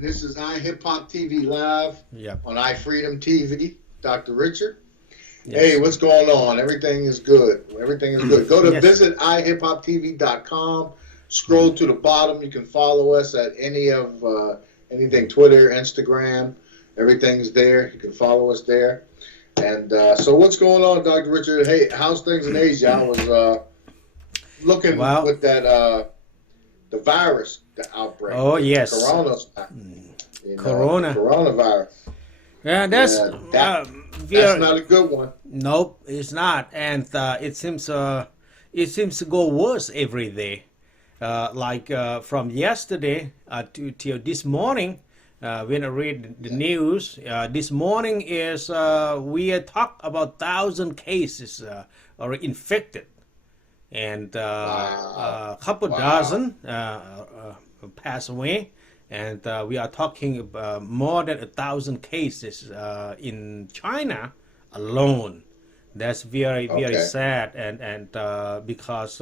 This is iHipHopTV live Yep. on iFreedomTV. Dr. Richard. Hey, Yes. what's going on? Everything is good. Everything is good. Go to Yes. visit iHipHopTV.com. Scroll Mhm. to the bottom. You can follow us at any of anything Twitter, Instagram. Everything's there. You can follow us there. And so, what's going on, Dr. Richard? Hey, how's things in Asia? I was looking Well, with that the virus, the outbreak, oh the yes, corona, the Corona. coronavirus. Yeah, that's Yeah, that's very. not a good one. Nope, it's not, and it seems to go worse every day. From yesterday to till this morning, when I read the Yeah. news, this morning is we talk about 1,000 cases are infected, and Wow. a couple Wow. dozen pass away, and we are talking about more than 1,000 cases in China alone. That's very Okay. sad, and because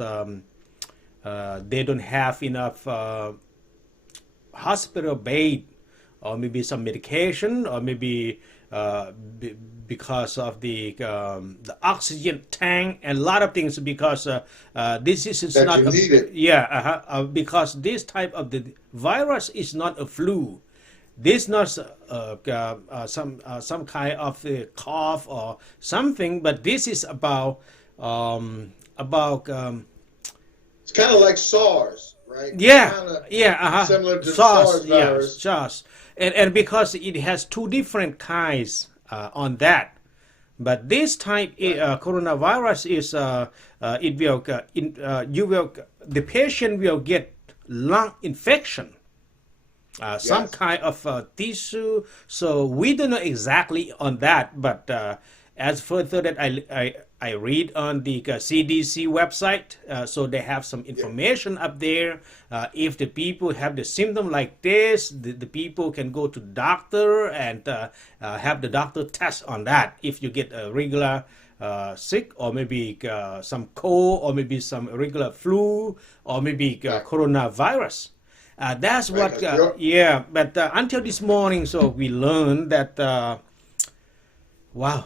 they don't have enough hospital bed, or maybe some medication, or maybe because of the oxygen tank and a lot of things, because this is That you not a, need it. yeah, because this type of the virus is not a flu. This not some kind of cough or something, but this is about It's kind of like SARS, right? It's yeah, kind of yeah, similar to the SARS, SARS yes, virus. SARS, and because it has two different kinds on that, but this type Right. coronavirus is it will you will the patient will get lung infection, some Yes. kind of tissue. So we don't know exactly on that, but as further that I read on the CDC website, so they have some Yeah. information up there. If the people have the symptom like this, the people can go to doctor and have the doctor test on that. If you get a regular sick, or maybe some cold, or maybe some regular flu, or maybe Right. coronavirus. That's Right. what, Because you're yeah. But until this morning, so we learned that, wow,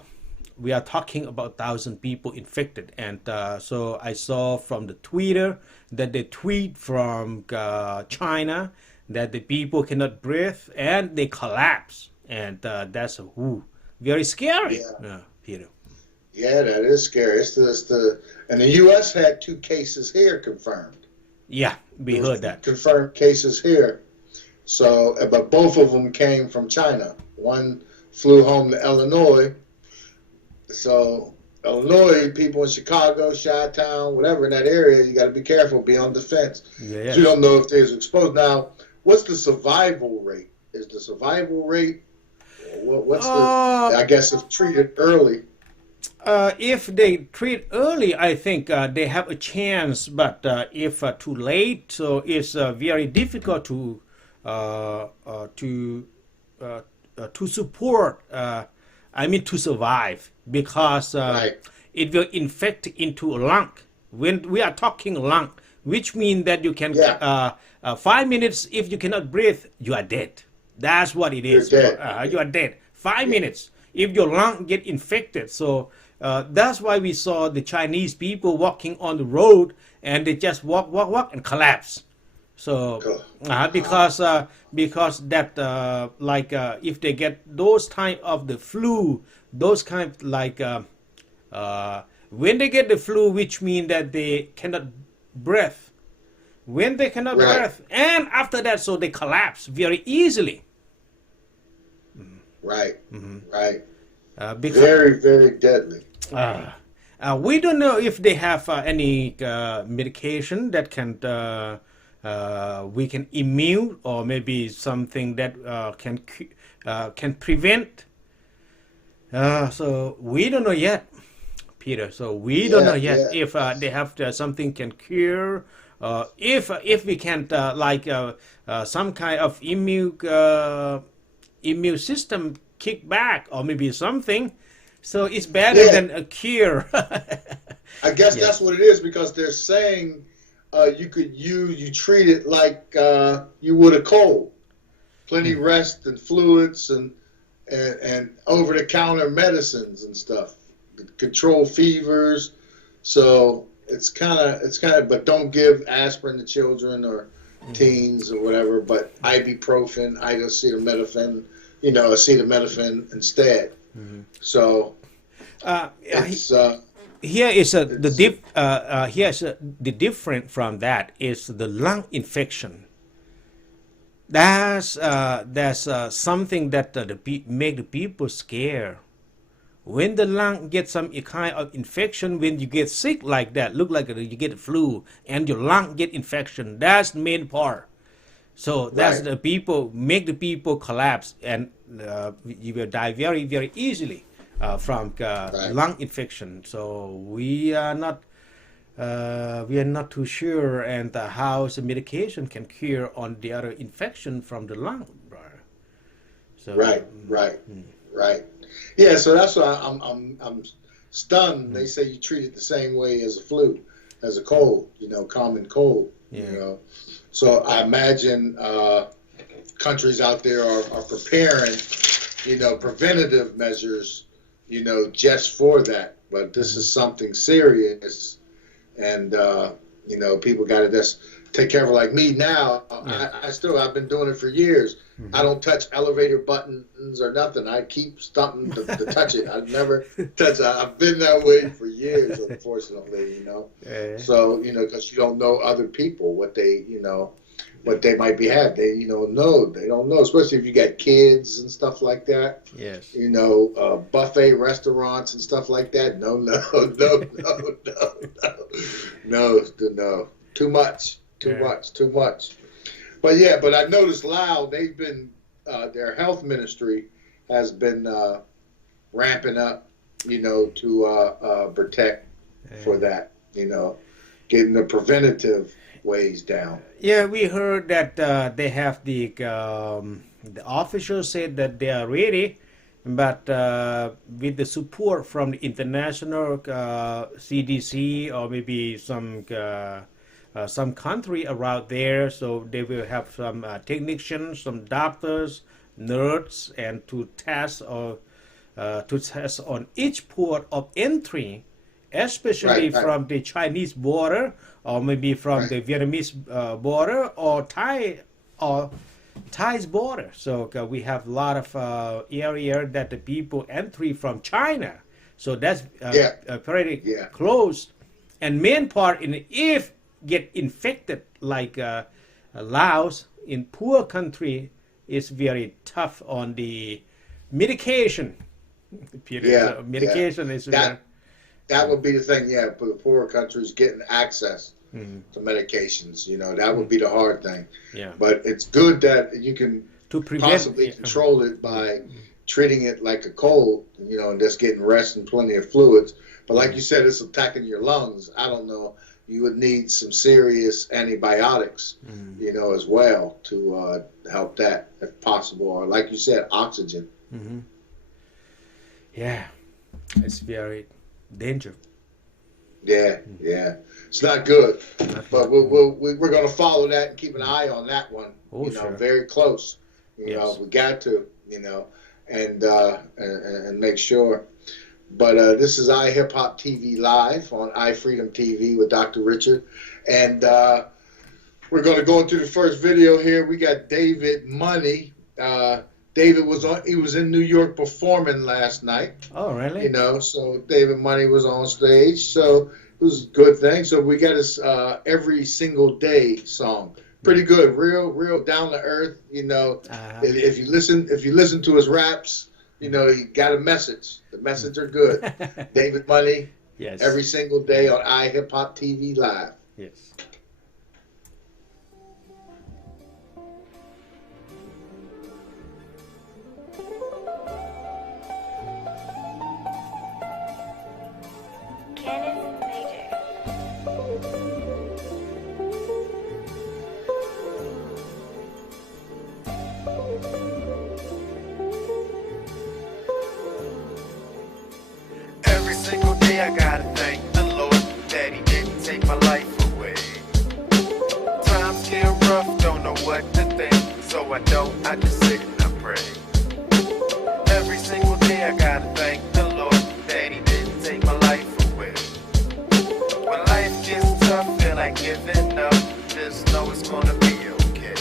we are talking about 1,000 people infected. And so I saw from the Twitter that they tweet from China that the people cannot breathe and they collapse. And that's very scary, yeah. Peter. Yeah, that is scary. And the U.S. had two cases here confirmed. Yeah, we There was heard two that. confirmed cases here. So, but both of them came from China. One flew home to Illinois. So, Illinois people in Chicago, Chi-Town, whatever in that area, you got to be careful, be on defense, because you Yes. don't know if there's exposed. Now, what's the survival rate? Is the survival rate? What's the? Uh, I guess if treated early. if they treat early, I think they have a chance. But if too late, so it's very difficult uh, uh, to uh, to support. I mean to survive, because Right. it will infect into lung. When we are talking lung, which means that you can Yeah, 5 minutes, if you cannot breathe, you are dead. That's what it you're is. dead. You are dead. Five Yeah. minutes if your lung get infected. So that's why we saw the Chinese people walking on the road, and they just walk and collapse. So Go. because that if they get those type of the flu, those kind when they get the flu, which mean that they cannot breathe. When they cannot Right. breathe, and after that, so they collapse very easily. Right. Right. Because Very, very deadly. we don't know if they have any medication that can we can immune, or maybe something that can prevent. So we don't know yet, Peter. So we don't know Yeah. yet Yeah. if they have something can cure. If we can some kind of immune system kick back, or maybe something, so it's better Yeah. than a cure. I guess Yeah. that's what it is because they're saying you treat it like you would a cold. plenty rest and fluids and over-the-counter medicines and stuff, control fevers. So it's kind of, but don't give aspirin to children or teens or whatever. But ibuprofen, acetaminophen, acetaminophen instead. So it's here is the different from that is the lung infection. That's something that make the people scared. When the lung gets some kind of infection, when you get sick like that, look like you get flu and your lung get infection. That's the main part. So that's the people make the people collapse, and you will die very, very easily from lung infection. So we are not too sure, and how the medication can cure on the other infection from the lung, brother. So right. Yeah, so that's why I'm stunned. They say you treat it the same way as a flu, as a cold, common cold. So I imagine countries out there are preparing, preventative measures, just for that. But this is something serious, and people got to just take care of it. Like me now, I've been doing it for years. I don't touch elevator buttons or nothing. I keep stopping to touch it. I've never touched it. I've been that way for years, unfortunately, So, because you don't know other people, what they might be having. They don't know, especially if you got kids and stuff like that. Yes. Buffet restaurants and stuff like that. No. Too much. But I noticed Lao, they've been, their health ministry has been ramping up, to protect for that, getting the preventative ways down. Yeah, we heard that they have the officials said that they are ready, but with the support from the international CDC or maybe some country around there, so they will have some technicians, some doctors, nurses, and to test on each port of entry, especially from the Chinese border or maybe from the Vietnamese border or Thai's border. So we have a lot of area that the people entry from China. So that's pretty close. And main part if get infected like Laos in poor country is very tough on the medication. Medication is that would be the thing. For the poorer countries getting access to medications, that would be the hard thing. But it's good that you can possibly control it by treating it like a cold, and just getting rest and plenty of fluids. But like you said, it's attacking your lungs. I don't know. You would need some serious antibiotics, as well to help that if possible. Or like you said, oxygen. Yeah, it's very dangerous. Yeah. It's not good. But we're going to follow that and keep an eye on that one. Very close. We got to, and make sure. But this is iHipHopTV live on iFreedomTV with Dr. Richard, and we're going to go into the first video here. We got David Money. David was in New York performing last night. Oh, really? So David Money was on stage, so it was a good thing. So we got his Every Single Day song. Pretty good, real down to earth. If you listen to his raps, he got a message. The message are good. David Money, Every Single Day on iHipHopTV live. Yes. Every single day I gotta thank the Lord that He didn't take my life away. Times get rough, don't know what to think, so I just like giving up, just know it's gonna be okay.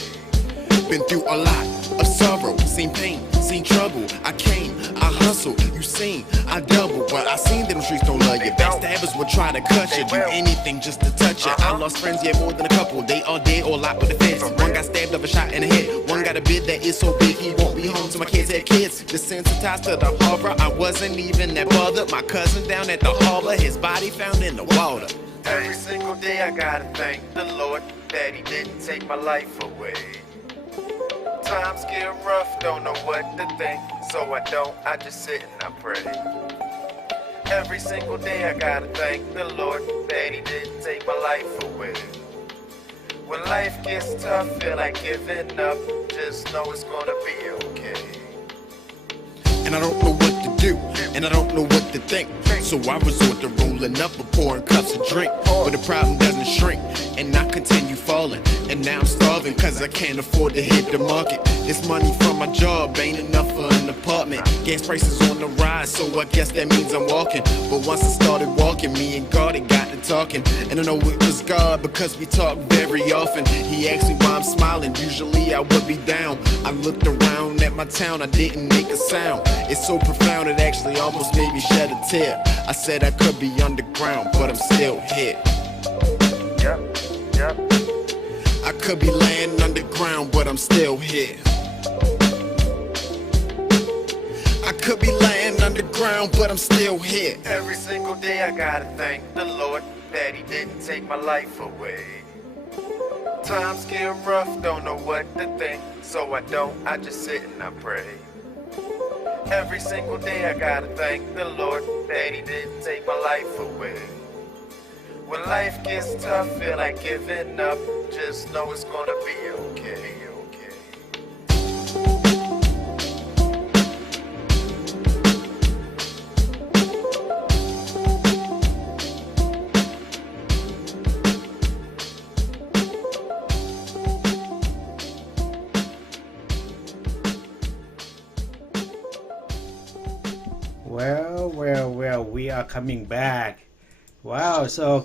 Been through a lot of sorrow, seen pain, seen trouble. I came, I hustled, you seen, I double. But I seen that them streets don't love you. Backstabbers will try to cut you, do anything just to touch you. I lost friends, yeah, more than a couple. They all dead or locked with the feds. One got stabbed of a shot in the head. One got a bid that is so big he won't be home till my kids have kids. Desensitized to the horror, I wasn't even that bothered. My cousin down at the harbor, his body found in the water. Every single day I gotta thank the Lord that he didn't take my life away. Times get rough, don't know what to think, so I just sit and I pray. Every single day I gotta thank the Lord that he didn't take my life away. When life gets tough, feel like giving up, just know it's gonna be okay. And I don't know what to do, and I don't know what to think. So I resort to rolling up or pouring cups of drink. But the problem doesn't shrink, and I continue falling. And now I'm starving, cause I can't afford to hit the market. This money from my job ain't enough for an apartment. Gas prices on the rise, so I guess that means I'm walking. But once I started walking, me and God had got to talking. And I know it was God, because we talk very often. He asked me why I'm smiling, usually I would be down. I looked around at my town, I didn't make a sound. It's so profound, it actually almost made me shed a tear. I said I could be underground, but I'm still here. Yep. I could be laying underground, but I'm still here. I could be laying underground, but I'm still here. Every single day I gotta thank the Lord that he didn't take my life away. Times get rough, don't know what to think, so I just sit and I pray. Every single day I gotta thank the Lord that he didn't take my life away. When life gets tough, feel like giving up, just know it's gonna be okay. Well, we are coming back. Wow, so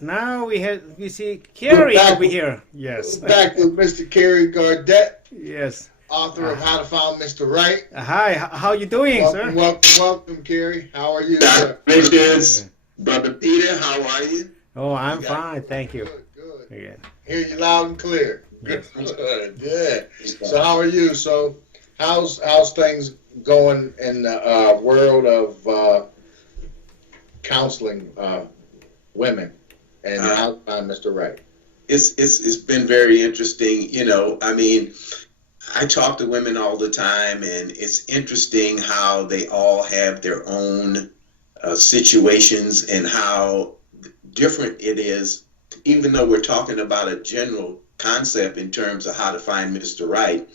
now we see Kerry over here. Yes. Back with Mr. Kerry Gardette, Yes. author of How to Find Mr. Right. Hi, how you doing, sir? Welcome, Kerry. How are you, Dr. sir? Richards, Brother Peter, how are you? Oh, I'm fine, thank you. Good. Yeah. Hear you loud and clear. Yes. Good. Yeah. So how are you? So how's things going in the world of counseling women and how to find Mr. Right? It's been very interesting. You know, I mean, I talk to women all the time, and it's interesting how they all have their own situations and how different it is, even though we're talking about a general concept in terms of how to find Mr. Right.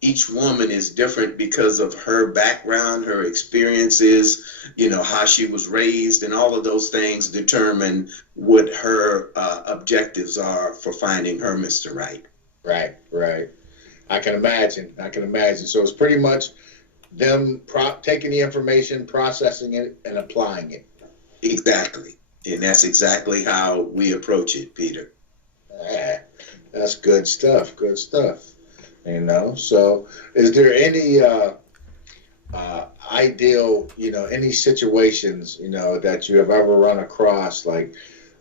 Each woman is different because of her background, her experiences, you know, how she was raised, and all of those things determine what her objectives are for finding her Mr. Right. Right. I can imagine. So it's pretty much them taking the information, processing it, and applying it. Exactly. And that's exactly how we approach it, Peter. That's good stuff. You know, so is there any ideal, you know, any situations, you know, that you have ever run across, like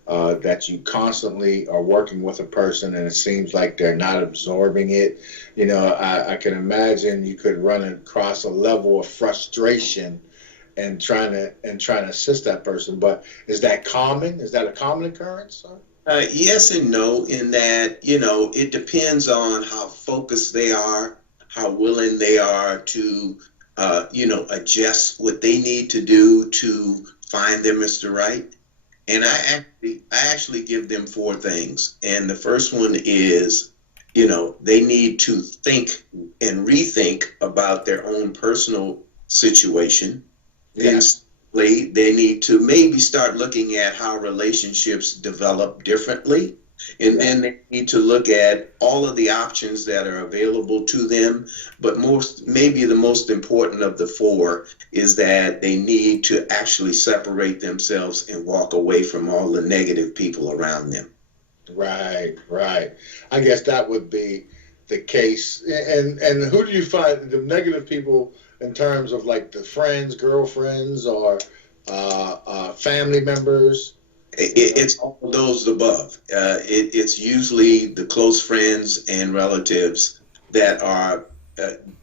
that you constantly are working with a person and it seems like they're not absorbing it? You know, I can imagine you could run across a level of frustration and trying to assist that person. But is that common? Is that a common occurrence? Yes and no, in that, you know, it depends on how focused they are, how willing they are to, you know, adjust what they need to do to find their Mr. Right. And I actually give them 4 things. And the first one is, you know, they need to think and rethink about their own personal situation. Yeah. They need to maybe start looking at how relationships develop differently. And then they need to look at all of the options that are available to them. But maybe the most important of the 4 is that they need to actually separate themselves and walk away from all the negative people around them. Right, right. I guess that would be the case. And who do you find the negative people in terms of like the friends, girlfriends, or family members? It's all of those above. It's usually the close friends and relatives that are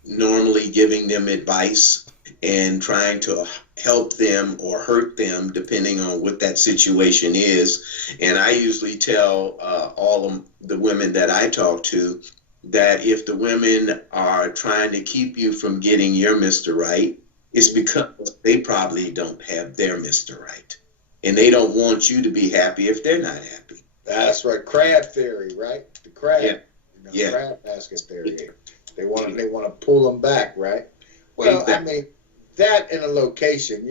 normally giving them advice and trying to help them or hurt them, depending on what that situation is. And I usually tell all of the women that I talk to that if the women are trying to keep you from getting your Mr. Right, it's because they probably don't have their Mr. Right. And they don't want you to be happy if they're not happy. That's right. Crab theory, right? The crab, Yeah. Yeah. crab basket theory. They want to pull them back, right? Well, I mean, that in a location,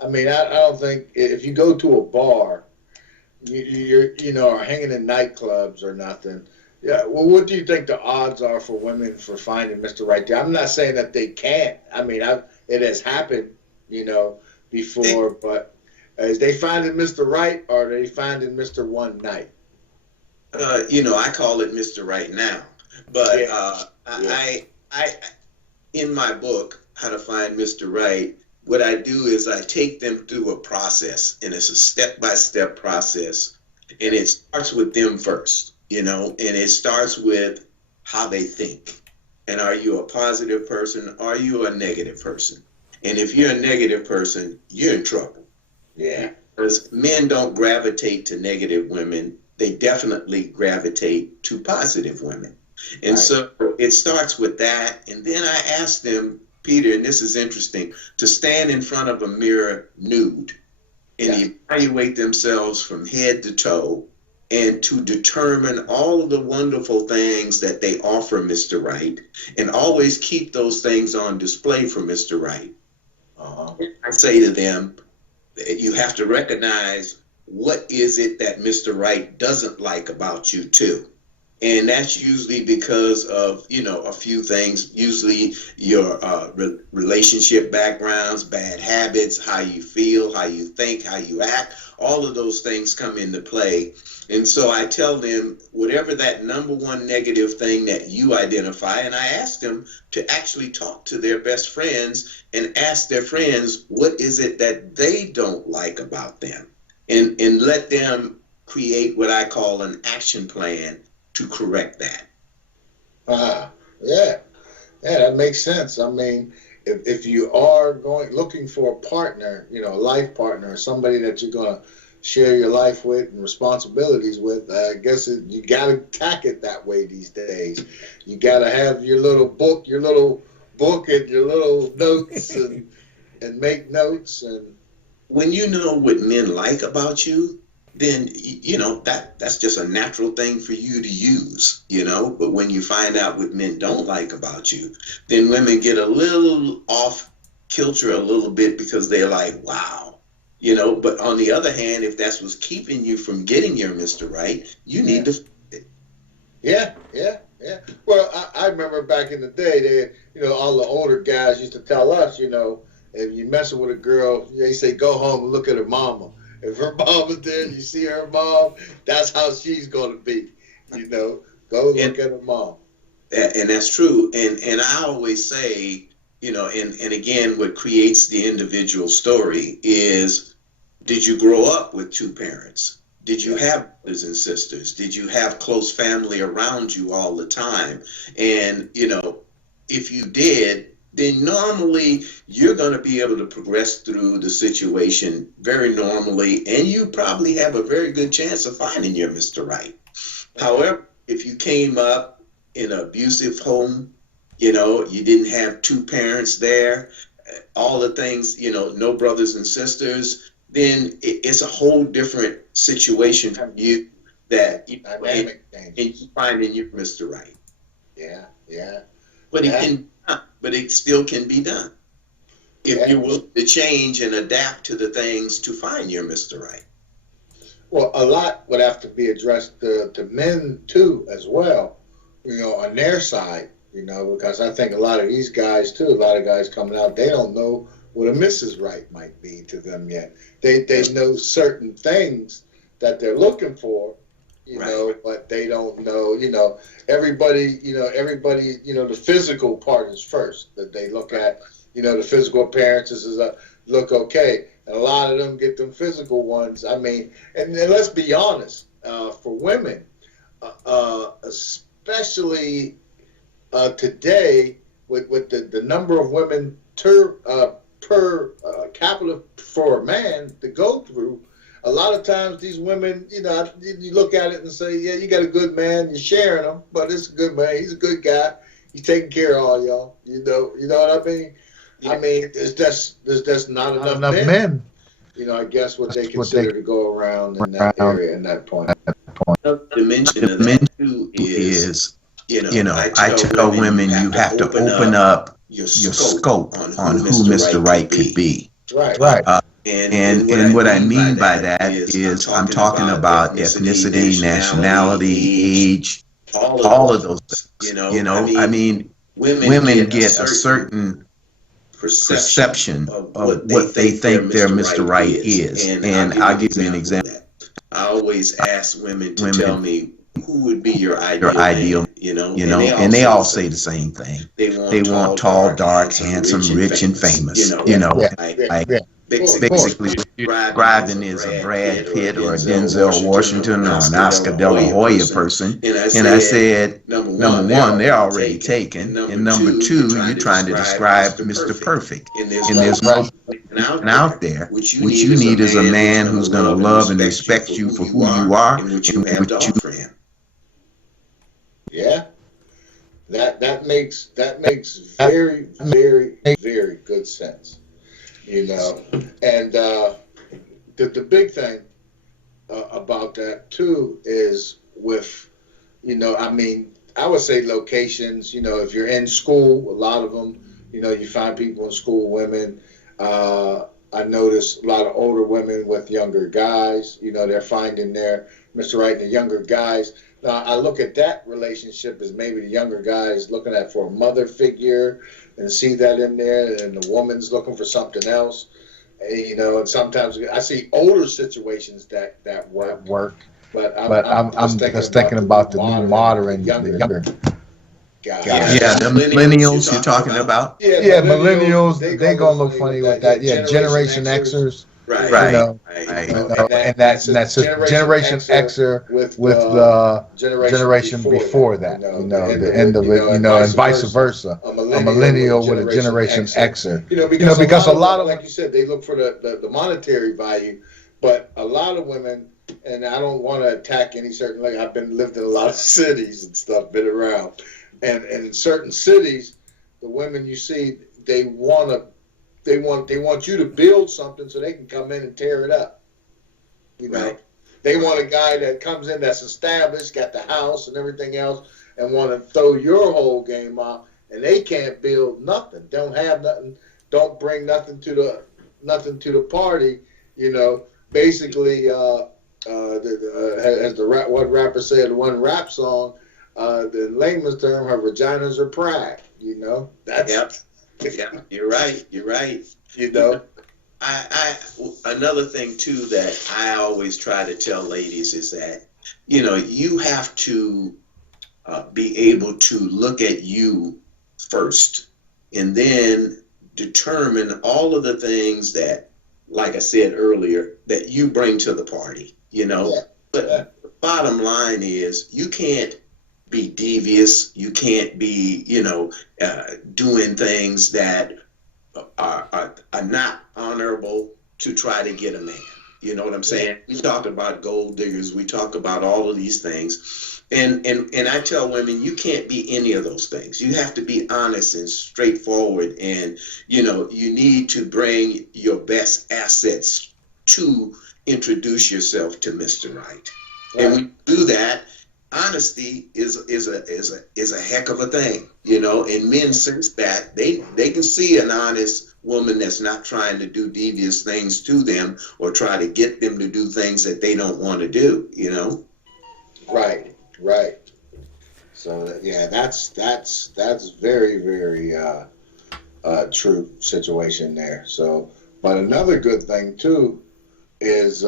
I mean, I don't think if you go to a bar, or hanging in nightclubs or nothing. Yeah. Well, what do you think the odds are for women for finding Mr. Right there? I'm not saying that they can't. I mean, it has happened, before, but. Is they finding Mr. Right or are they finding Mr. One Night? I call it Mr. Right now. But Yeah. I in my book, How to Find Mr. Right, what I do is I take them through a process, and it's a step-by-step process. And it starts with them first, and it starts with how they think. And are you a positive person? Are you a negative person? And if you're a negative person, you're in trouble. Yeah. Because men don't gravitate to negative women. They definitely gravitate to positive women. And so it starts with that. And then I ask them, Peter, and this is interesting, to stand in front of a mirror nude and evaluate themselves from head to toe and to determine all of the wonderful things that they offer Mr. Right and always keep those things on display for Mr. Right. I say to them, you have to recognize what is it that Mr. Right doesn't like about you too. And that's usually because of, a few things, usually your relationship backgrounds, bad habits, how you feel, how you think, how you act, all of those things come into play. And so I tell them whatever that number one negative thing that you identify, and I ask them to actually talk to their best friends and ask their friends, what is it that they don't like about them? And let them create what I call an action plan to correct that. Yeah, that makes sense. I mean, if you are looking for a partner, a life partner, somebody that you're going to share your life with and responsibilities with, I guess you got to tack it that way these days. You got to have your little book and your little notes and make notes. And when you know what men like about you, then that's just a natural thing for you to use, but when you find out what men don't like about you, then women get a little off kilter a little bit because they're like, wow. But on the other hand, if that's what's keeping you from getting your Mr. Right, you need to. Yeah. Well, I remember back in the day, all the older guys used to tell us, if you messing with a girl, they say go home and look at her mama. If her mom is there, you see her mom, that's how she's going to be. Go look at her mom. And that's true. And I always say, and again, what creates the individual story is, did you grow up with two parents? Did you have brothers and sisters? Did you have close family around you all the time? And, if you did, then normally you're going to be able to progress through the situation very normally, and you probably have a very good chance of finding your Mr. Right. However, if you came up in an abusive home, you didn't have two parents there, all the things, no brothers and sisters, then it's a whole different situation for you that you finding your Mr. Right. Yeah. But it still can be done if you're willing to change and adapt to the things to find your Mr. Right. Well, a lot would have to be addressed to men too, as well, on their side, because I think a lot of these guys too, a lot of guys coming out, they don't know what a Mrs. Right might be to them yet. They know certain things that they're looking for, but they don't know, everybody, the physical part is first, that they look at, the physical appearances look okay. And a lot of them get them physical ones. I mean, and let's be honest, for women, especially today, with the number of women per capita for a man to go through, a lot of times these women, you look at it and say, yeah, you got a good man, you're sharing him, but it's a good man, he's a good guy, he's taking care of all y'all, you know what I mean? Yeah. I mean, there's just not enough men. I guess what they consider to go around in that area, in that point. Another dimension of that too is, I tell women you have to open up your scope on who Mr. Right could be. Right. And what I mean by that is I'm talking about ethnicity, nationality, age, all of those things. I mean, women get a certain perception of what they think their Mr. Right is. And I'll give you an example. I always ask women to tell me who would be your ideal man, and they all say the same thing. They want tall, dark, handsome, rich, and famous. Basically, describing is a Brad Pitt or a Denzel Washington or an Oscar De La Hoya person. And I said, number one, they're already taken. And number two, you're trying to describe Mr. Perfect. And there's no person out there. What you need is a man who's going to love and respect you for who you are and what you have to offer him. Yeah. That makes very, very, very good sense. And the big thing about that too is with, I mean, I would say locations, if you're in school, a lot of them, you find people in school, women. I notice a lot of older women with younger guys, they're finding their Mr. Right and the younger guys. Now, I look at that relationship as maybe the younger guy is looking at for a mother figure and see that in there, and the woman's looking for something else. And sometimes I see older situations that work. But I'm just thinking about the new modern, the younger guys. Yeah, the millennials you're talking about? Yeah, millennials, they going to look funny with that. Yeah, Generation Xers. Right. And that's Generation Xer with the generation before that, the end of it, and vice versa. A millennial with a Generation Xer. Because a lot of, like you said, they look for the monetary value, but a lot of women, and I don't want to attack any certain, like I've lived in a lot of cities and stuff, been around, and in certain cities, the women you see, they want you to build something so they can come in and tear it up. Right. They want a guy that comes in that's established, got the house and everything else, and want to throw your whole game off, and they can't build nothing. Don't have nothing. Don't bring nothing to the party. Basically, as what rapper said, one rap song, the layman's term, her vaginas are pride. That's. Yeah, you're right. I another thing too that I always try to tell ladies is that you have to be able to look at you first and then determine all of the things that, like I said earlier, that you bring to the party. But the bottom line is you can't be devious. You can't be, doing things that are not honorable to try to get a man. You know what I'm saying? We talk about gold diggers. We talk about all of these things. And I tell women, you can't be any of those things. You have to be honest and straightforward. And, you need to bring your best assets to introduce yourself to Mr. Right. And when you do that, honesty is a heck of a thing, and men sense that they can see an honest woman that's not trying to do devious things to them or try to get them to do things that they don't want to do, Right. So yeah, that's very, very true situation there. So, but another good thing too is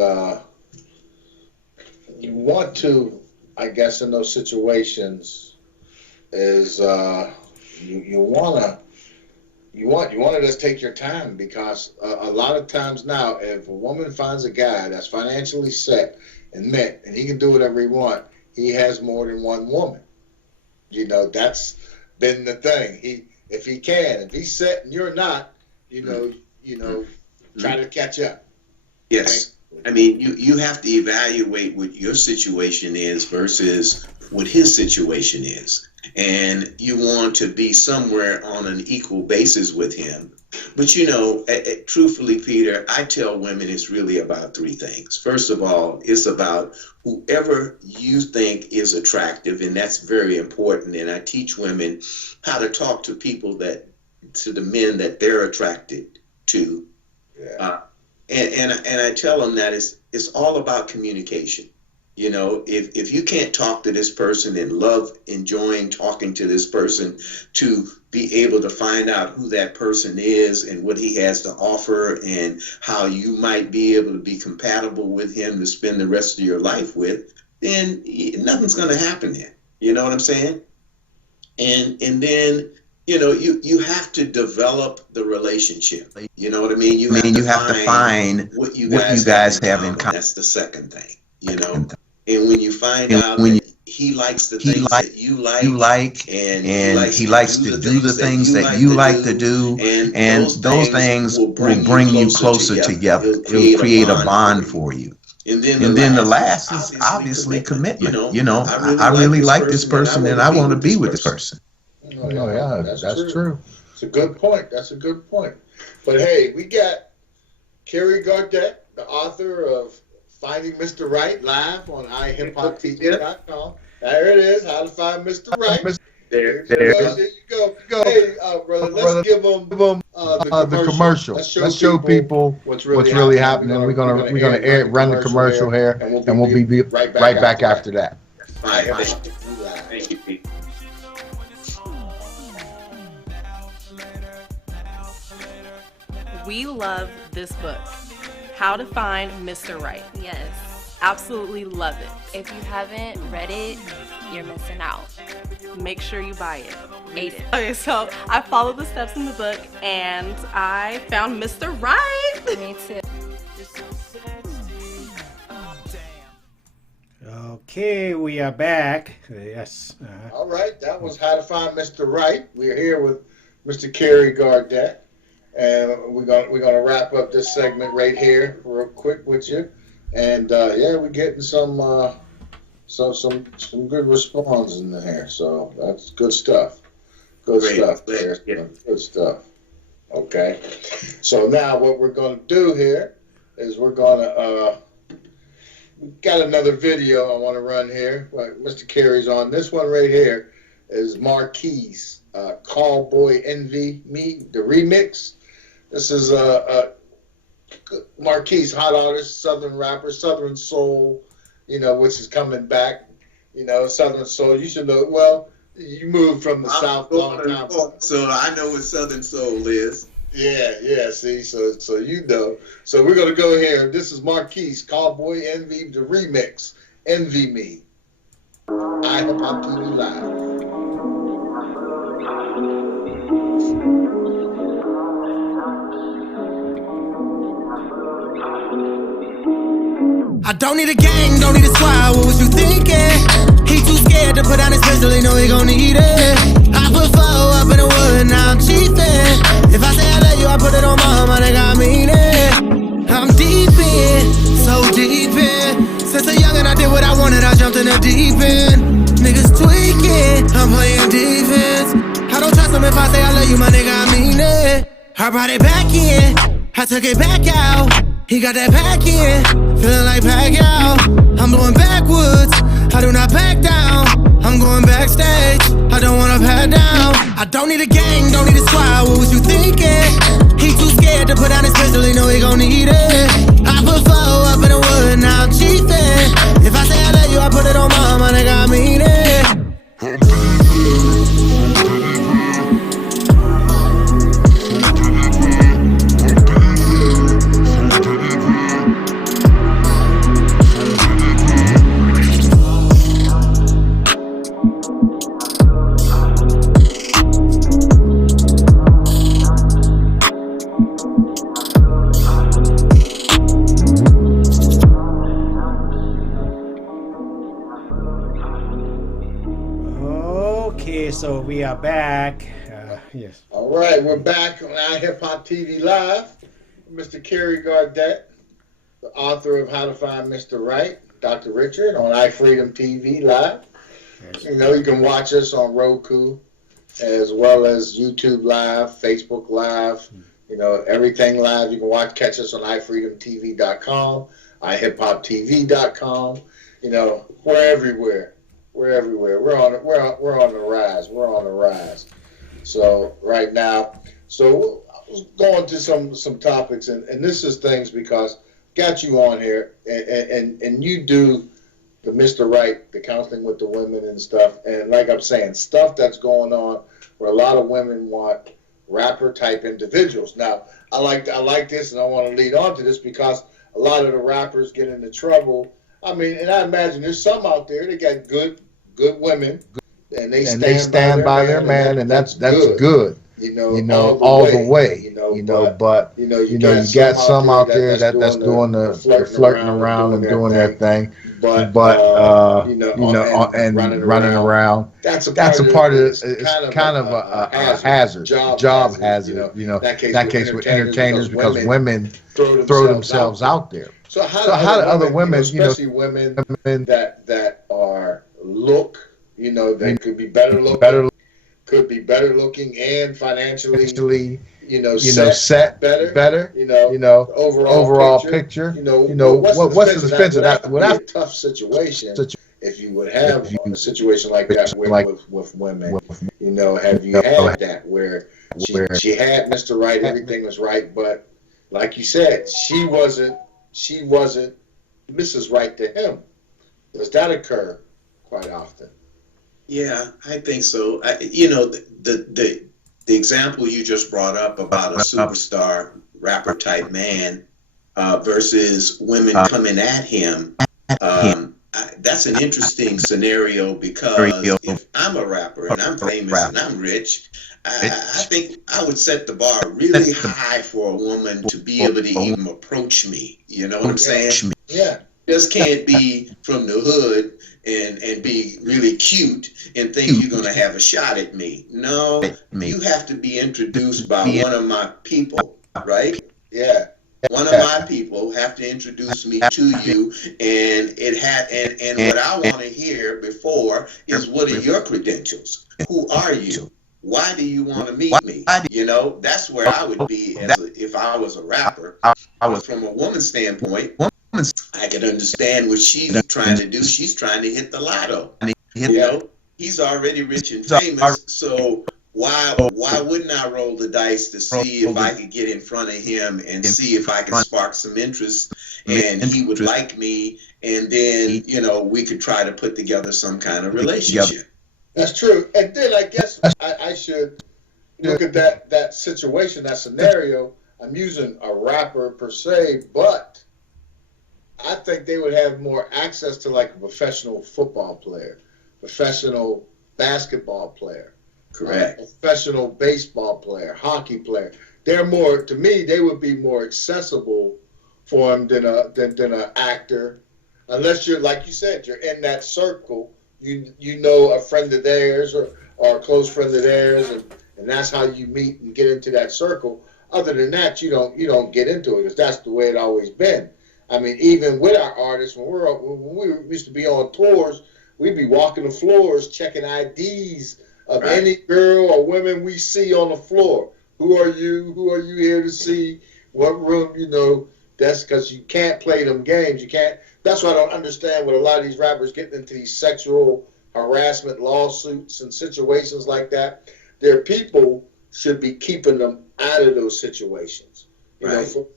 you want to I guess in those situations is you want to just take your time, because a lot of times now, if a woman finds a guy that's financially set and met, and he can do whatever he wants, he has more than one woman. You know, that's been the thing. If he's set and you're not, try to catch up. Yes. I mean, you have to evaluate what your situation is versus what his situation is. And you want to be somewhere on an equal basis with him. But, truthfully, Peter, I tell women it's really about three things. First of all, it's about whoever you think is attractive, and that's very important. And I teach women how to talk to to the men that they're attracted to. Yeah. And I tell them that it's all about communication. If you can't talk to this person and love enjoying talking to this person, to be able to find out who that person is and what he has to offer and how you might be able to be compatible with him to spend the rest of your life with, then nothing's going to happen there. You know what I'm saying? And then, you have to develop the relationship. You know what I mean? You have to find what you guys have in common. That's the second thing, And when you find out that he likes the things that you like, and he likes to do the things that you like to do, and those things will bring you closer together. It'll create a bond for you. And then the last is obviously commitment. I really like this person, and I want to be with this person. Oh yeah, that's true. It's a good point. That's a good point. But hey, we got Carrie Gaudet, the author of Finding Mr. Right, live on iHipHopTV.com. There it is, How to Find Mr. Right. There you go. Hey, brother, let's give them the commercial. Let's show people what's really happening. We're gonna run the commercial here, and we'll be right back after that. Bye. Thank you, Pete. We love this book, How to Find Mr. Right. Yes. Absolutely love it. If you haven't read it, you're missing out. Make sure you buy it. Read it. Okay, so I followed the steps in the book and I found Mr. Right. Me too. Okay, we are back. Yes. All right, that was How to Find Mr. Right. We're here with Mr. Carrie Gaudet. And we're gonna wrap up this segment right here real quick with you, and we're getting some good response in there, so that's good stuff. Good stuff there. Good stuff. Okay, so now what we're gonna do here is we're gonna we got another video I want to run here. Like Mr. Carey's on this one right here is Marquise, Callboy Envy Me, the remix. This is Marquise, hot artist, Southern rapper, Southern Soul, which is coming back. Southern Soul. You should know. Well, you moved from the South a long time ago, so I know what Southern Soul is. Yeah. See, so So we're gonna go here. This is Marquise, Callboy Envy, the remix, Envy Me. iHipHopTV Live. I don't need a gang, don't need a squad, what was you thinking? He too scared to put down his pistol, he know he gon' need it. I put 4 up in the wood, now I'm cheating. If I say I love you, I put it on my nigga, I mean it. I'm deep in, so deep in. Since a youngin' I did what I wanted, I jumped in the deep end. Niggas tweaking, I'm playing defense. I don't trust him if I say I love you, my nigga, I mean it. I brought it back in, I took it back out. He got that back in, feeling like Pacquiao. I'm going backwards, I do not back down. I'm going backstage, I don't wanna back down. I don't need a gang, don't need a squad, what was you thinking? He too scared to put down his pistol, he know he gon' need it. I put 4 up in the wood, now I'm cheating. If I say I love you, I put it on my nigga, I mean it. Okay, so we are back. Yes. All right, we're back on iHipHopTV Live. Mr. Kerry Gardette, the author of How to Find Mr. Right, Dr. Richard, on iFreedomTV Live. Yes. You know, you can watch us on Roku, as well as YouTube Live, Facebook Live, you know, everything live. You can catch us on iFreedomTV.com, iHipHopTV.com. You know, we're everywhere. We're everywhere. We're on the rise. We're on the rise. So right now, so we'll go into some topics, and this is things because got you on here, and you do the Mr. Right, the counseling with the women and stuff, and like I'm saying, stuff that's going on where a lot of women want rapper type individuals. Now, I like this, and I want to lead on to this because a lot of the rappers get into trouble. I mean, and I imagine there's some out there that got good women, and they stand by their man, and that's good. You know, all the way. But you got some out there that's doing the flirting around and doing their thing. But and running around. That's a part of it. It's kind of a hazard, job hazard. You know, that case with entertainers because women throw themselves out there. So how do other women, especially women that are they could be better looking and financially, set better, overall picture, what's the defense of that? Well, that's a tough situation if you would have a situation like that with women. Have you had that where she had Mr. Right, everything was right, but like you said, she wasn't Mrs. Right to him? Does that occur quite often? Yeah, I think so. The example you just brought up about a superstar rapper type man versus women coming at him, that's an interesting scenario because if I'm a rapper and I'm famous and I'm rich, I think I would set the bar really high for a woman to be able to even approach me. You know what I'm saying? Yeah. Just can't be from the hood and be really cute and think you're going to have a shot at me. No, you have to be introduced by one of my people, right? Yeah. One of my people have to introduce me to you, and what I want to hear before is, what are your credentials? Who are you? Why do you want to meet me? That's where I would be if I was a rapper. From a woman's standpoint, I can understand what she's trying to do. She's trying to hit the lotto. He's already rich and famous, so why wouldn't I roll the dice to see if I could get in front of him and see if I could spark some interest and he would like me, and then we could try to put together some kind of relationship. That's true. And then I guess I should look at that situation, that scenario. I'm using a rapper per se, but I think they would have more access to like a professional football player, professional basketball player, correct, professional baseball player, hockey player. They're more, to me, they would be more accessible for them than an actor, unless you're, like you said, you're in that circle. You know a friend of theirs or a close friend of theirs, and that's how you meet and get into that circle. Other than that, you don't get into it because that's the way it always been. I mean, even with our artists, when we used to be on tours, we'd be walking the floors checking IDs of any girl or women we see on the floor. Who are you? Who are you here to see? What room? That's because you can't play them games. You can't. That's why I don't understand what a lot of these rappers getting into these sexual harassment lawsuits and situations like that. Their people should be keeping them out of those situations,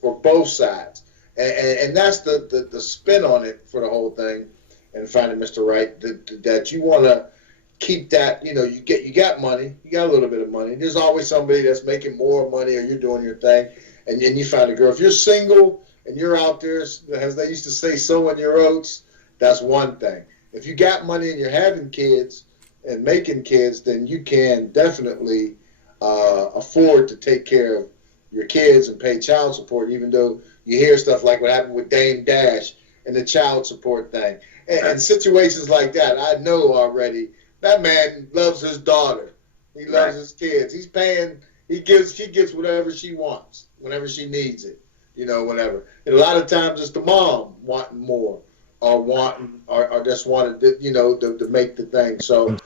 for both sides. And that's the spin on it for the whole thing, and finding Mr. Right, that you want to keep that, you got money, you got a little bit of money. There's always somebody that's making more money, or you're doing your thing, and you find a girl. If you're single and you're out there, as they used to say, sowing your oats, that's one thing. If you got money and you're having kids and making kids, then you can definitely afford to take care of your kids and pay child support, even though you hear stuff like what happened with Dame Dash and the child support thing. And situations like that, I know already That man loves his daughter. He loves his kids. He's paying. She gets whatever she wants, whenever she needs it. Whatever. And a lot of times it's the mom wanting more, or just wanted to make the thing. So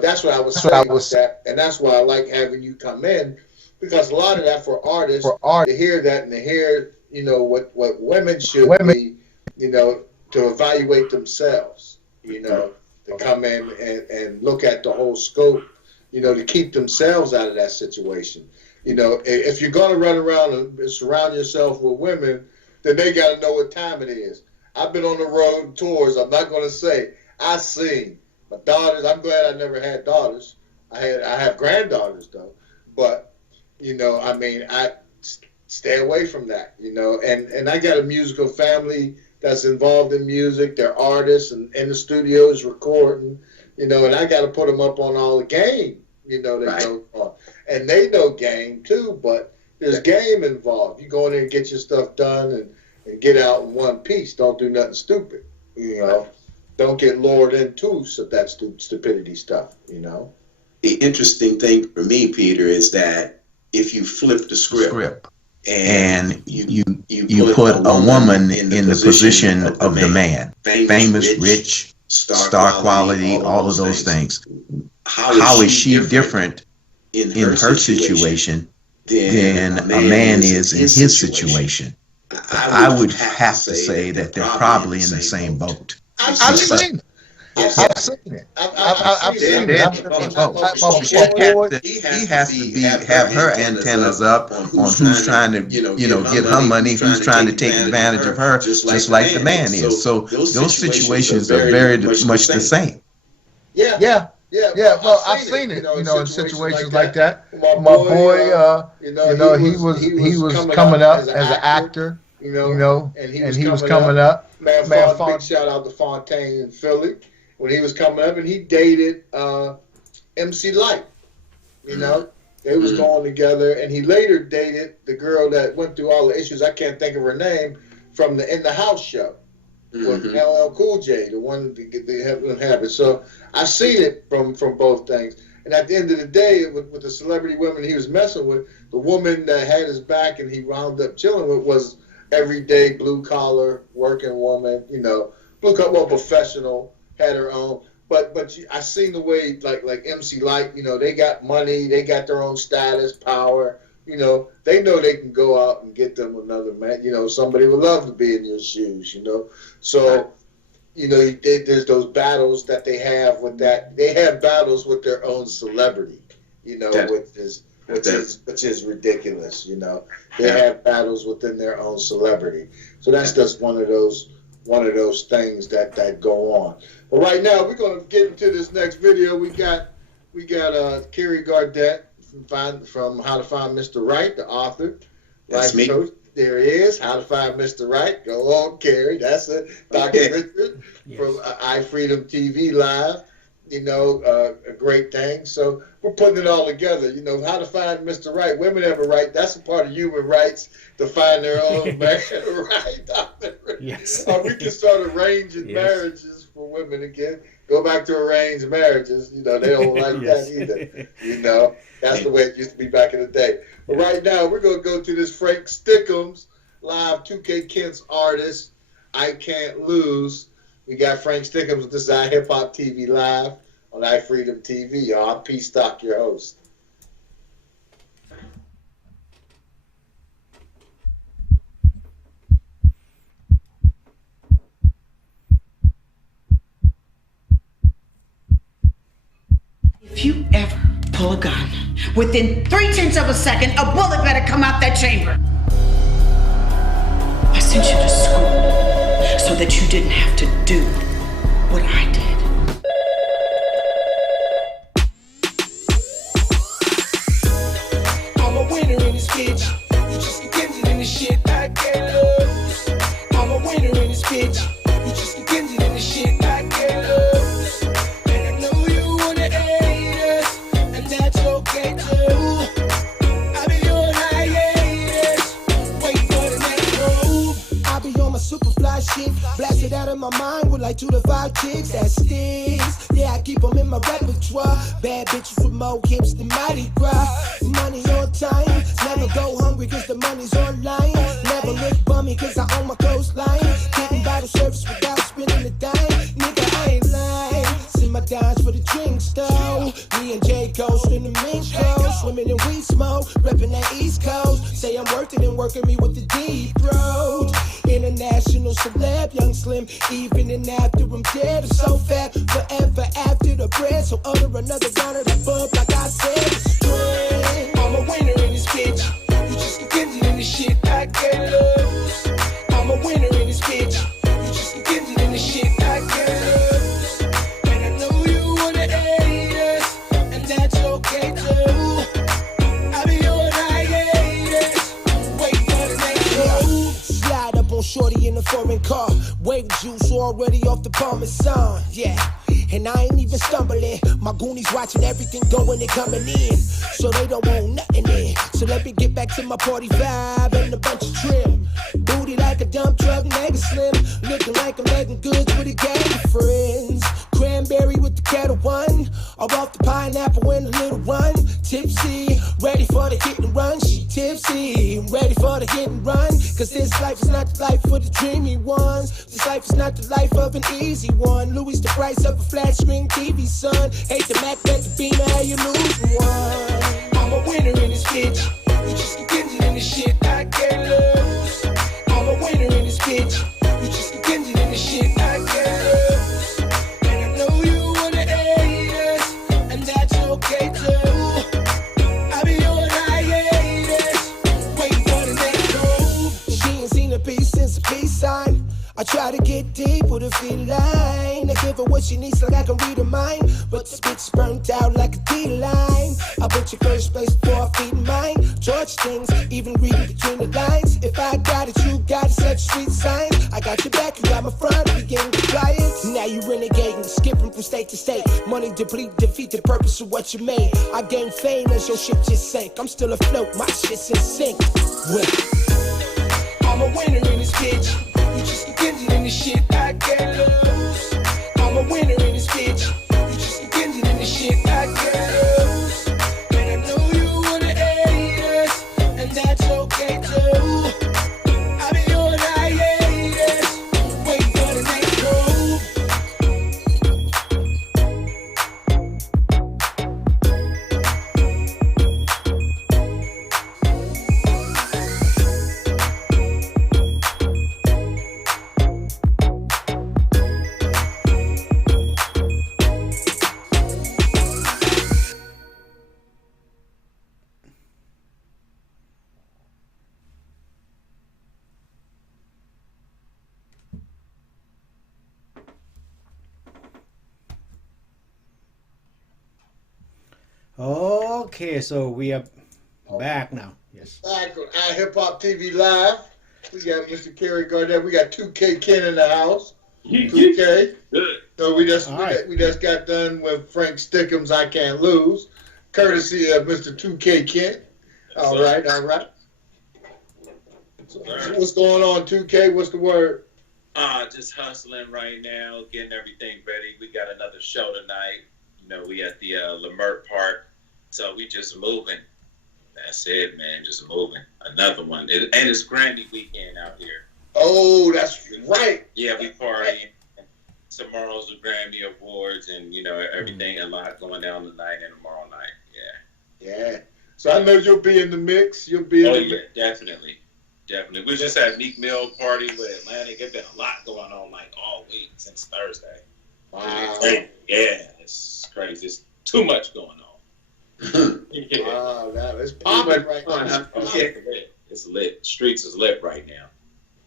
that's what I was saying with that, and that's why I like having you come in, because a lot of that for artists to hear that and to hear what women should be, to evaluate themselves, to come in and look at the whole scope, to keep themselves out of that situation. If you're going to run around and surround yourself with women, then they got to know what time it is. I've been on the road tours. I'm not going to say I seen my daughters. I'm glad I never had daughters. I have granddaughters though, but I stay away from that. And I got a musical family that's involved in music. They're artists and in the studios recording. And I got to put them up on all the game. They know on. And they know game too, but there's game involved. You go in there and get your stuff done and get out in one piece. Don't do nothing stupid. Don't get lured into that stupidity stuff. The interesting thing for me, Peter, is that if you flip the script and you put a woman in the position of the man, famous, rich, star quality, all of those things, how is she different in her situation than a man is in his situation? I would have to say that they're probably in the same boat. I've seen it. I've seen it. I've seen it. He has to have her antennas up on who's trying to get her money, who's trying to take advantage of her, just like the man is. So those situations are very much the same. Yeah. Well, I've seen it. In situations like that. My boy, he was coming up as an actor. And he was coming up. Man, big shout out to Fontaine in Philly when he was coming up, and he dated MC Light. They was going together, and he later dated the girl that went through all the issues. I can't think of her name from the In the House show with LL Cool J, the one they have it. So I've seen it from both things. And at the end of the day, with the celebrity women he was messing with, the woman that had his back and he wound up chilling with was everyday blue collar working woman, blue collar, professional, had her own. But I seen the way like MC Light, they got money, they got their own status, power. They know they can go out and get them another man. Somebody would love to be in your shoes. So there's those battles that they have with that. They have battles with their own celebrity. Which is ridiculous. They have battles within their own celebrity. So that's just one of those things that go on. But right now we're gonna get into this next video. We got Carrie Gardette from How to Find Mr. Right, the author. That's me. Coach. There he is. How to Find Mr. Right. Go on, Carrie. That's it. Dr. Richard from iFreedomTV Live. A great thing. So we're putting it all together. How to find Mr. Right. Women have a right. That's a part of human rights to find their own man right. Yes. We can start arranging marriages for women again. Go back to arranged marriages. They don't like that either. That's the way it used to be back in the day. But right now, we're going to go to this Frank Stickums live 2K Kent's artist, I Can't Lose. We got Frank Stickums. This is iHipHopTV Live on iFreedomTV. Y'all, I'm P Stock, your host. If you ever pull a gun, within 0.3 of a second, a bullet better come out that chamber. I sent you to school so that you didn't have to do what I did. I'm a winner in this bitch. You just get in this shit I can't lose. I'm a winner in this bitch. You just get in this shit I can't lose. And I know you wanna hate us, and that's okay too. I be on hiatus, waiting for the next move. I be on my super fly shit, blasted out of my mind with like 2 to 5 chicks that sticks. Yeah, I keep them in my repertoire. soir. Bad bitches with more hips than Mardi Gras. Money on time, never go hungry cause the money's online. Never look bummy cause I own my coastline. Getting bottle service without spending a dime. Nigga, I ain't lying. Send my dimes for the drinks though. Me and J Coast in the mink clothes. Swimming in weed smoke, reppin' that East Coast. Say I'm worth it and working me with the deep throat. International celeb, young slim. Even and after I'm dead, I'm so fat. Forever after the bread. So order another round of the bub like I said. It's straight. I'm a winner in this bitch. You just contingent in this shit I can't lose. I'm a winner in this bitch. You just contingent in this shit I can't lose. And I know you wanna hate us, and that's okay too. I be on hiatus, wait for the next move. Slide up on shorty in a foreign car. Wave juice already off the Parmesan, yeah. And I ain't even stumbling. My goonies watching everything going and coming in, so they don't want nothing in. So let me get back to my party vibe and a bunch of trim. Booty like a dump truck, mega slim. Looking like I'm making goods with a gang of friends. Cranberry with the kettle one. I'm off the pineapple in a little run. Tipsy, ready for the hit and run. She tipsy, ready for the hit and run. Cause this life is not the life for the dreamy ones. This life is not the life of an easy one. Louis the price of a flat screen TV, son. Hate the Mac, bet the Beamer, how you lose one. I'm a winner in this bitch. You just contingent in this shit I can't lose. I'm a winner in this bitch. You just contingent in this shit I can't lose. And I know you wanna hate us, and that's okay too. I be on hiatus, waiting for the next move. She ain't seen a piece since a peace sign. I try to get deep with a feline. I give her what she needs like I can read her mind. But this bitch is burnt out like a D-line. I put you first place before I feed mine. George things, even reading between the lines. If I got it, you got it, such street sign. I got your back, you got my front, we getting compliance. Now you renegading, skipping from state to state. Money deplete, defeat the purpose of what you made. I gain fame as your ship just sank. I'm still afloat, my shit's in sync. I'm a winner in this bitch. You just contingent in this shit I can't lose. I'm a winner in this bitch. You just contingent in this shit I can't lose. And I know you wanna hate us, and that's okay too. I be on hiatus, waiting for the next move. Okay, so we are back now. Yes. Back on iHipHopTV Live. We got Mr. Kerry Gardner. We got 2K Ken in the house. 2K. Good. So we just got done with Frank Stickham's I Can't Lose, courtesy of Mr. 2K Ken. All right. So what's going on, 2K? What's the word? Just hustling right now, getting everything ready. We got another show tonight. You know, we at the Lamert Park. So we just moving. That's it, man. Just moving. Another one. And it's Grammy weekend out here. Oh, that's right. Yeah, we partying. Tomorrow's the Grammy Awards and, you know, everything. A lot going down tonight and tomorrow night. Yeah. So I know you'll be in the mix. You'll be in the mix. Definitely. We just had Meek Mill party with Atlantic. It's been a lot going on like all week since Thursday. Wow. Yeah, it's crazy. It's too much going on. Wow, it's popping right now. It's lit. Streets is lit right now.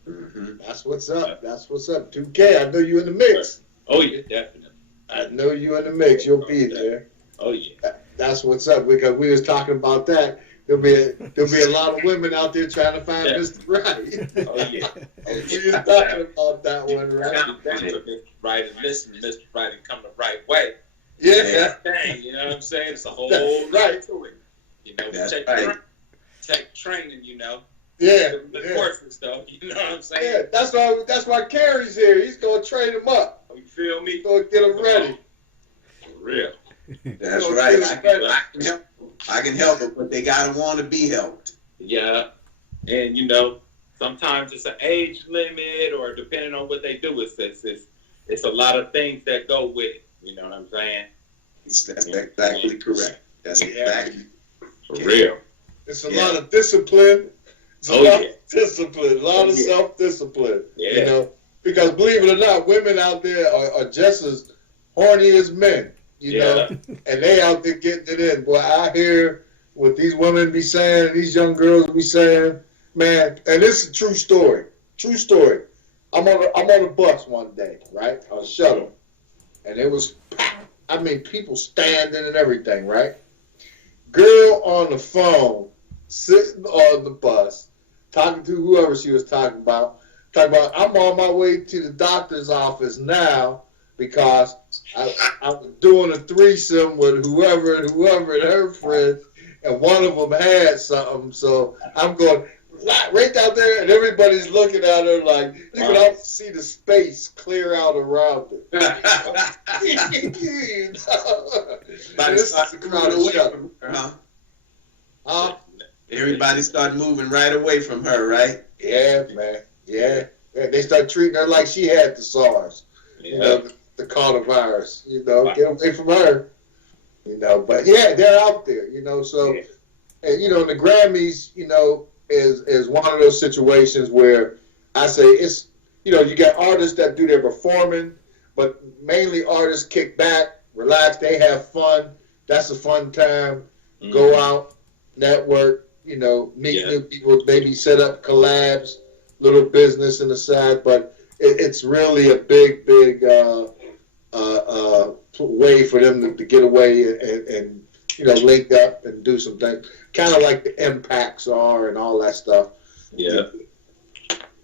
Mm-hmm. That's what's up. 2K, I know you in the mix. Oh yeah, definitely. I know you in the mix. You'll be there. Oh yeah. That's what's up. Because we was talking about that. There'll be a lot of women out there trying to find Mr. Right. Oh yeah. We was talking about that one, right? Right and listen, Mr. Right and come the right way. Yeah. Thing, you know what I'm saying? It's a whole right to it. You know, take training, you know. Yeah. The course and stuff, you know what I'm saying? Yeah, that's why Kerry's here. He's gonna train him up. You feel me? He's gonna get him ready. For real. That's right. I can help it, but they gotta want to be helped. Yeah, and sometimes it's an age limit, or depending on what they do, it's a lot of things that go with it. You know what I'm saying? That's exactly correct. That's exactly for real. It's a lot of discipline. It's a lot of discipline. A lot of self-discipline. Yeah. You know, because believe it or not, women out there are just as horny as men. You know, and they out there getting it in. Boy, I hear what these women be saying, these young girls be saying, man. And this is a true story. True story. I'm on a bus one day, right? On a shuttle, and it was packed. I mean, people standing and everything, right? Girl on the phone, sitting on the bus, talking to whoever she was talking about, I'm on my way to the doctor's office now because I was doing a threesome with whoever and her friends, and one of them had something, so I'm going right down there, and everybody's looking at her like, you can almost see the space clear out around her. This is a crowded shuttle. Everybody started moving right away from her, right? Yeah, man. Yeah. They start treating her like she had the SARS, the coronavirus. Get away from her. But yeah, they're out there. So, and the Grammys, is one of those situations where I say it's, you got artists that do their performing, but mainly artists kick back, relax, they have fun. That's a fun time. Mm-hmm. Go out, network, meet new people, maybe set up collabs, little business on the side, but it's really a big way for them to get away and link up and do some things, kind of like the impacts are and all that stuff. Yeah.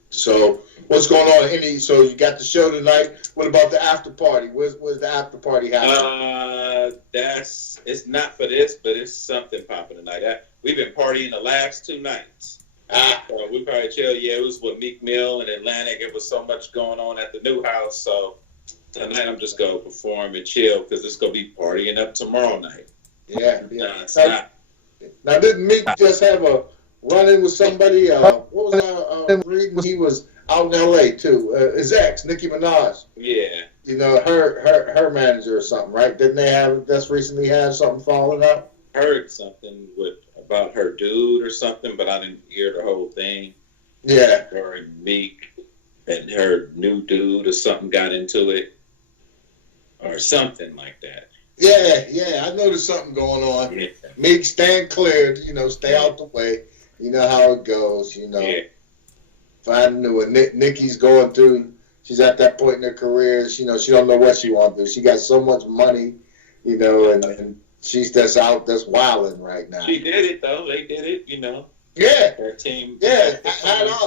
So what's going on? So you got the show tonight. What about the after party? Where's the after party happening? It's not for this, but it's something popping tonight. We've been partying the last 2 nights. We probably chill. Yeah, it was with Meek Mill in Atlantic. It was so much going on at the new house. So tonight I'm just gonna perform and chill because it's gonna be partying up tomorrow night. Yeah. Now, didn't Meek just have a run-in with somebody? What was I reading? He was out in L.A. too. His ex, Nicki Minaj. Yeah. Her manager or something, right? Didn't they just recently have something falling up? Heard something about her dude or something, but I didn't hear the whole thing. Yeah. Her and Meek and her new dude or something got into it or something like that. Yeah, I know there's something going on. Yeah. Meek, stand clear, stay out the way. You know how it goes, Yeah. Find new one. Nikki's going through, she's at that point in her career, she don't know what she wants to do. She got so much money, and she's just out, that's wilding right now. She did it, though. They did it, Yeah. Her team. Yeah,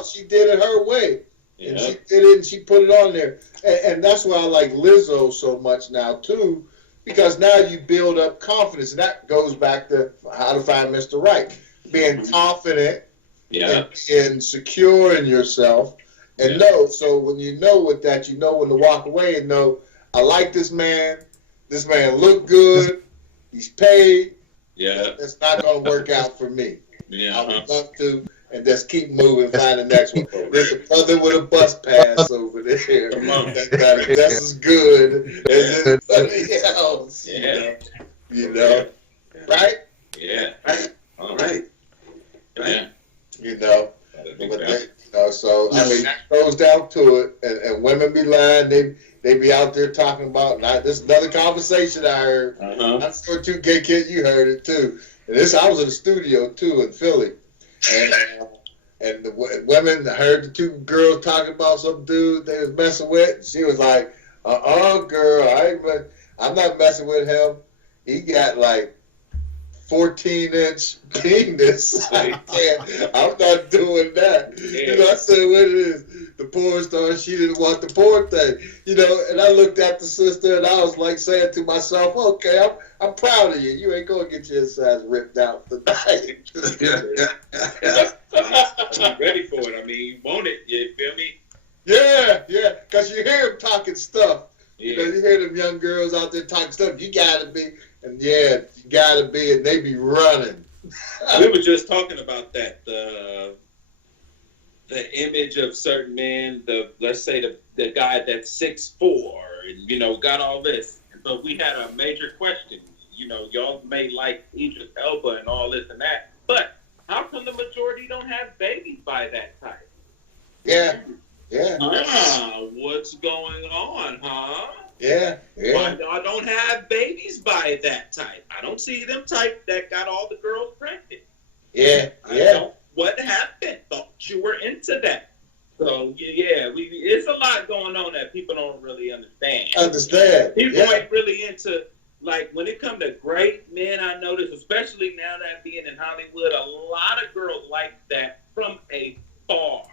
she did it her way. Yeah. And she did it and she put it on there. And that's why I like Lizzo so much now, too, because now you build up confidence. And that goes back to How to Find Mr. Right. Being confident and secure in yourself. And so when you know with that, when to walk away and know, I like this man. This man look good. He's paid. Yeah. That's not going to work out for me. Yeah. I would love to. And just keep moving, find the next one. There's a brother with a bus pass over there. Come on. That's as good as anybody else. Yeah. Right? Yeah. Right? All right. Yeah. So I mean, that goes down to it, and women be lying. They be out there talking about. This is another conversation I heard. I'm sure too, Gay Kid, you heard it too. And I was in the studio too in Philly. And the women heard the 2 girls talking about some dude they was messing with. And she was like, girl, I'm not messing with him. He got like 14-inch penis. I'm not doing that. I said, what it is? The porn star, she didn't want the porn thing. And I looked at the sister and I was like saying to myself, okay, I'm proud of you. You ain't going to get your insides ripped out tonight. I'm ready for it. I mean, you want it. You feel me? Yeah, because you hear him talking stuff. You know, you hear them young girls out there talking stuff. You gotta be, and yeah, you gotta be, and they be running. We were just talking about that. The image of certain men. Let's say the guy that's 6'4", and you know, got all this. But we had a major question. You know, y'all may like Idris Elba and all this and that, but how come the majority don't have babies by that type? Yeah. What's going on, huh? Yeah. Why y'all don't have babies by that type? I don't see them type that got all the girls pregnant. Yeah. What happened? Thought you were into that. So yeah, it's a lot going on that people don't really understand. People ain't really into, like, when it comes to great men. I notice, especially now that being in Hollywood, a lot of girls like that from afar.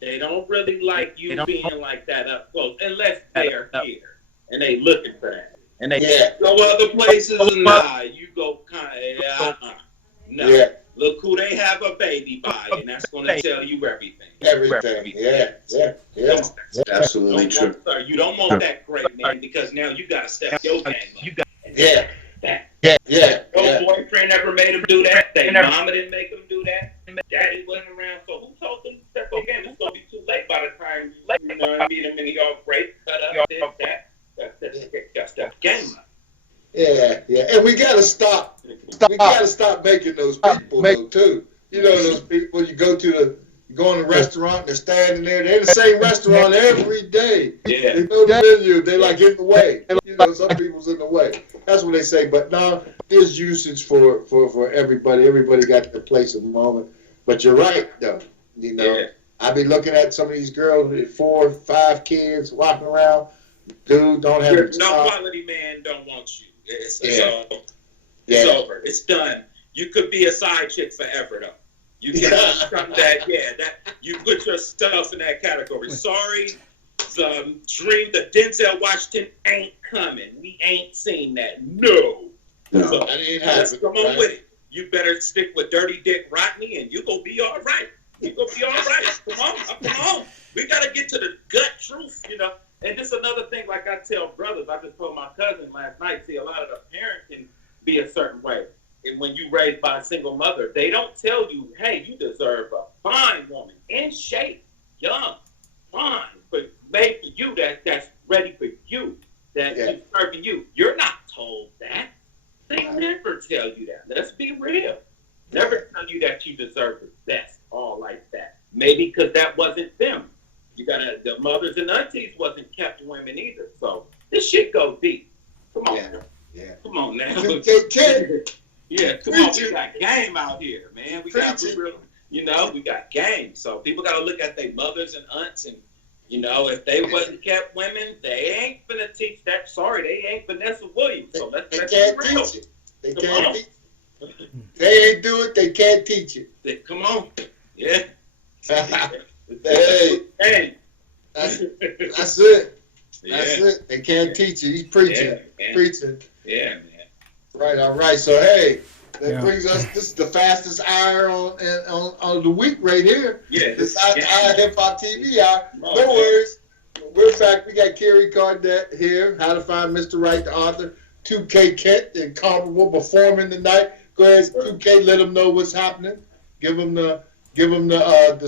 They don't really like you being like that up close, unless they're here and they looking for that. And they go other places, nah, you go Look who they have a baby by, and that's going to tell you everything. Yeah. Absolutely true. You don't want that great man, because now you got to step your game up. Your boyfriend never made him do that. Their mama didn't make him do that. Daddy wasn't around, so who told them to step their game? It's going to be too late by the time you know what I mean. I mean, y'all great, cut up, this, that. That's that game up. Yeah, and we gotta stop. We gotta stop making those people though too. You know, those people you go in a restaurant, they're standing there. They're in the same restaurant every day. Yeah. They know the menu. They like in the way. You know, some people's in the way. That's what they say. But no, there's usage for everybody. Everybody got their place at the moment. But you're right though. You know, I be looking at some of these girls with 4 or 5 kids walking around. Dude, don't have a no quality man don't want you. It's over. It's done. You could be a side chick forever, though. You can that you put yourself in that category. Sorry, the dream that Denzel Washington ain't coming. We ain't seen that. No. So, that ain't happening. Come on with it. You better stick with Dirty Dick Rodney, and you gonna be all right. Come on. We gotta get to the gut truth, you know. And just another thing, like I tell brothers, I just told my cousin last night, see, a lot of the parents can be a certain way. And when you raised by a single mother, they don't tell you, hey, you deserve a fine woman, in shape, young, fine, but made for you, that's ready for you, that's serving you. You're not told that. They never tell you that. Let's be real. Never tell you that you deserve the best, all like that. Maybe because that wasn't them. The mothers and aunties wasn't kept women either. So this shit go deep. Come on. Yeah. Come on now. Come on. We got game out here, man. We got game. So people got to look at their mothers and aunts, and you know, if they wasn't kept women, they ain't finna teach that. Sorry, they ain't Vanessa Williams. So let's be real. Teach it. They can't teach it. They ain't do it. They can't teach it. Come on. Yeah. Hey, that's it. That's it. They can't teach it. He's preaching. Yeah, man. Right. All right. So hey, that brings us. This is the fastest hour on the week right here. Yeah. This iHipHopTV hour. No worries. We're back. We got Kerry Cardette here. How to Find Mr. Right, the author. 2K Kent, incomparable, performing tonight. Go ahead, 2K. Let them know what's happening. Give them the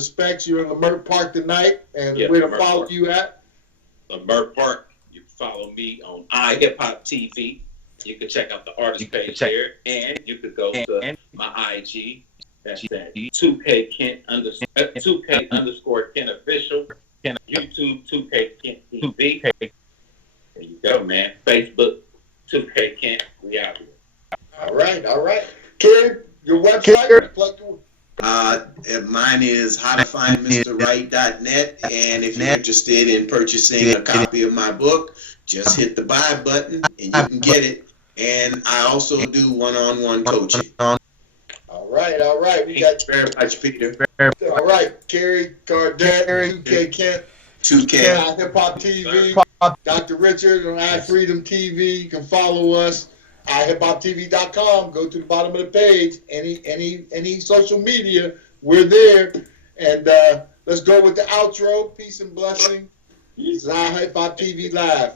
specs. You're in Lamert Park tonight, and where to follow you at? Lamert Park. You can follow me on iHipHopTV. You can check out the artist page there, and you could go to my IG. That's at 2K Kent _2K Kent official. YouTube 2K Kent TV. There you go, man. Facebook 2K Kent. We out here. All right. Kerry, your website. Mine is howtofindmrright.net, and if you're interested in purchasing a copy of my book, just hit the buy button and you can get it. And I also do one-on-one coaching. All right. We got very much, Peter. All right, Kerry Cardette, 2K Kent, 2K iHipHopTV, Dr. Richard on iFreedomTV. You can follow us. iHipHopTV.com. Go to the bottom of the page. Any social media, we're there. And let's go with the outro. Peace and blessing. This is iHipHopTV Live.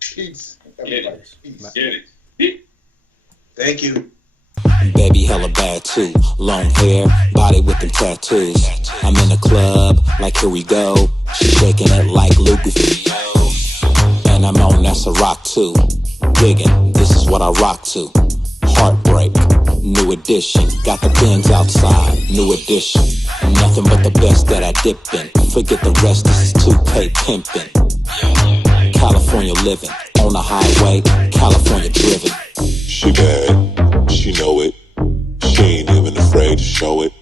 Peace. Get Everybody. it. Peace. Get it. Thank you. Baby hella bad too. Long hair, body with them tattoos. I'm in the club, like here we go. She shaking it like Lucas. And I'm on, that's a rock too. Digging, this is what I rock to. Heartbreak, new edition. Got the Benz outside, new edition. Nothing but the best that I dip in. Forget the rest, this is 2K pimping. California living, on the highway, California driven. She bad, she know it. She ain't even afraid to show it.